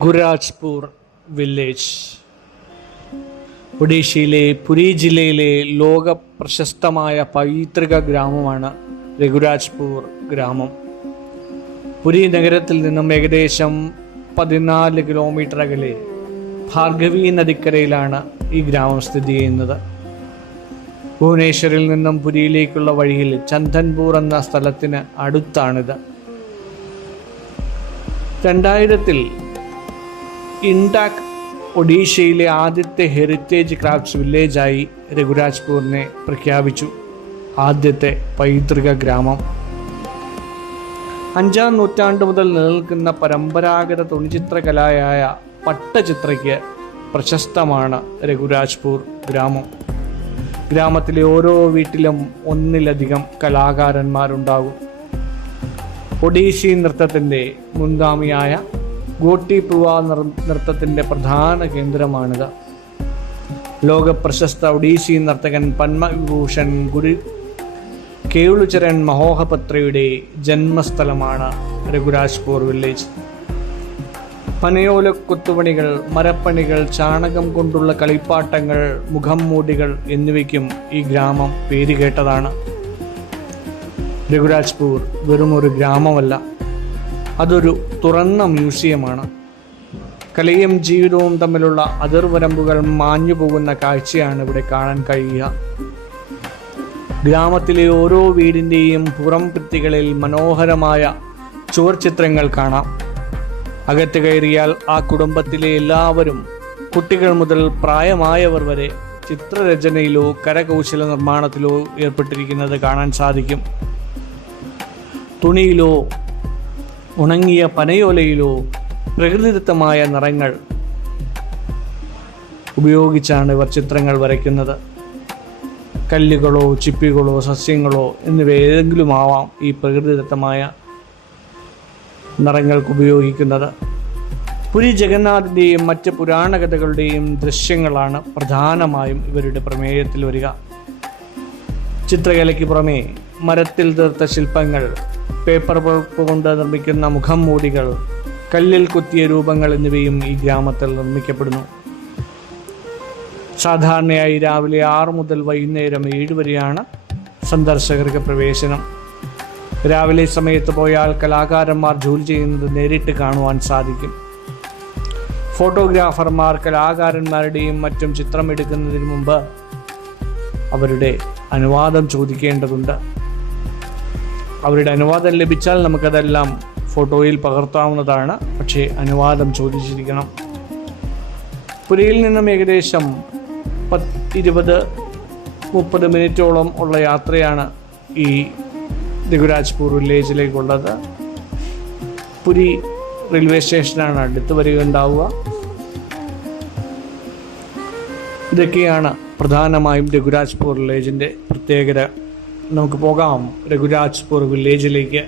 ഗുരാജ്പൂർ village ഒഡീഷയിലെ പുരി ജില്ലയിലെ ലോക പ്രശസ്തമായ പൈതൃക ഗ്രാമമാണ് രഘുരാജ്പൂർ ഗ്രാമം. പുരി നഗരത്തിൽ നിന്നും ഏകദേശം 14 കിലോമീറ്റർ അകലെ ഭാർഗവി നദിക്കരയിലാണ് ഈ ഗ്രാമം സ്ഥിതി ചെയ്യുന്നത്. ഭുവനേശ്വറിൽ നിന്നും പുരിയിലേക്കുള്ള വഴിയിൽ ചന്ദൻപൂർ എന്ന സ്ഥലത്തിന് അടുത്താണിത്. 2000 ഇൻഡാക് ഒഡീഷയിലെ ആദ്യത്തെ ഹെറിറ്റേജ് ക്രാഫ്റ്റ്സ് വില്ലേജായി രഘുരാജ്പൂരിനെ പ്രഖ്യാപിച്ചു. ആദ്യത്തെ പൈതൃക ഗ്രാമം. 5ാം നൂറ്റാണ്ട് മുതൽ നിലനിൽക്കുന്ന പരമ്പരാഗത തുണിചിത്രകലയായ പട്ടചിത്രയ്ക്ക് പ്രശസ്തമാണ് രഘുരാജ്പൂർ ഗ്രാമം. ഗ്രാമത്തിലെ ഓരോ വീട്ടിലും ഒന്നിലധികം കലാകാരന്മാരുണ്ടാകും. ഒഡീസി നൃത്തത്തിൻ്റെ മുൻഗാമിയായ ഗോട്ടിപുവ നൃത്തത്തിൻ്റെ പ്രധാന കേന്ദ്രമാണിത്. ലോകപ്രശസ്ത ഒഡീസി നർത്തകൻ പത്മവിഭൂഷൺ ഗുരു കേളുചരൺ മഹോഹപത്രയുടെ ജന്മസ്ഥലമാണ് രഘുരാജ്പൂർ വില്ലേജ്. പനയോല കൊത്തുപണികൾ, മരപ്പണികൾ, ചാണകം കൊണ്ടുള്ള കളിപ്പാട്ടങ്ങൾ, മുഖം മൂടികൾ എന്നിവയ്ക്കും ഈ ഗ്രാമം പേരുകേട്ടതാണ്. രഘുരാജ്പൂർ വെറുമൊരു ഗ്രാമമല്ല, അതൊരു തുറന്ന മ്യൂസിയമാണ്. കലയും ജീവിതവും തമ്മിലുള്ള അതിർവരമ്പുകൾ മാഞ്ഞു പോകുന്ന കാഴ്ചയാണ് ഇവിടെ കാണാൻ കഴിയുക. ഗ്രാമത്തിലെ ഓരോ വീടിൻ്റെയും പുറം ഭിത്തികളിൽ മനോഹരമായ ചുവർച്ചിത്രങ്ങൾ കാണാം. അകത്ത് കയറിയാൽ ആ കുടുംബത്തിലെ എല്ലാവരും, കുട്ടികൾ മുതൽ പ്രായമായവർ വരെ, ചിത്രരചനയിലോ കരകൗശല നിർമ്മാണത്തിലോ ഏർപ്പെട്ടിരിക്കുന്നത് കാണാൻ സാധിക്കും. തുണിയിലോ ഉണങ്ങിയ പനയോലയിലോ പ്രകൃതിദത്തമായ നിറങ്ങൾ ഉപയോഗിച്ചാണ് ഇവർ ചിത്രങ്ങൾ വരയ്ക്കുന്നത്. കല്ലുകളോ ചിപ്പികളോ സസ്യങ്ങളോ എന്നിവ ഏതെങ്കിലും ആവാം ഈ പ്രകൃതിദത്തമായ നിറങ്ങൾക്ക് ഉപയോഗിക്കുന്നത്. പുരി ജഗന്നാഥിൻ്റെയും മറ്റ് പുരാണ കഥകളുടെയും ദൃശ്യങ്ങളാണ് പ്രധാനമായും ഇവരുടെ പ്രമേയത്തിൽ വരിക. ചിത്രകലയ്ക്ക് പുറമെ മരത്തിൽ തീർത്ത ശില്പങ്ങൾ, പേപ്പർ പൾപ്പ് കൊണ്ട് നിർമ്മിക്കുന്ന മുഖം മൂടികൾ, കല്ലിൽ കുത്തിയ രൂപങ്ങൾ എന്നിവയും ഈ ഗ്രാമത്തിൽ നിർമ്മിക്കപ്പെടുന്നു. സാധാരണയായി രാവിലെ 6 മുതൽ വൈകുന്നേരം 7 വരെയാണ് സന്ദർശകർക്ക് പ്രവേശനം. രാവിലെ സമയത്ത് പോയാൽ കലാകാരന്മാർ ജോലി ചെയ്യുന്നത് നേരിട്ട് കാണുവാൻ സാധിക്കും. ഫോട്ടോഗ്രാഫർമാർ കലാകാരന്മാരുടെയും മറ്റും ചിത്രം എടുക്കുന്നതിന് മുമ്പ് അവരുടെ അനുവാദം ചോദിക്കേണ്ടതുണ്ട്. അവരുടെ അനുവാദം ലഭിച്ചാൽ നമുക്കതെല്ലാം ഫോട്ടോയിൽ പകർത്താവുന്നതാണ്. പക്ഷേ അനുവാദം ചോദിച്ചിരിക്കണം. പുരിയിൽ നിന്നും ഏകദേശം 20-30 മിനിറ്റോളം ഉള്ള യാത്രയാണ് ഈ രഘുരാജ്പൂർ വില്ലേജിലേക്കുള്ളത്. പുരി റെയിൽവേ സ്റ്റേഷനാണ് അടുത്ത് വരികയുണ്ടാവുക. ഇതൊക്കെയാണ് പ്രധാനമായും രഘുരാജ്പൂർ വില്ലേജിൻ്റെ പ്രത്യേകത. നമുക്ക് പോകാം രഘുരാജ്പൂർ വില്ലേജിലേക്ക്.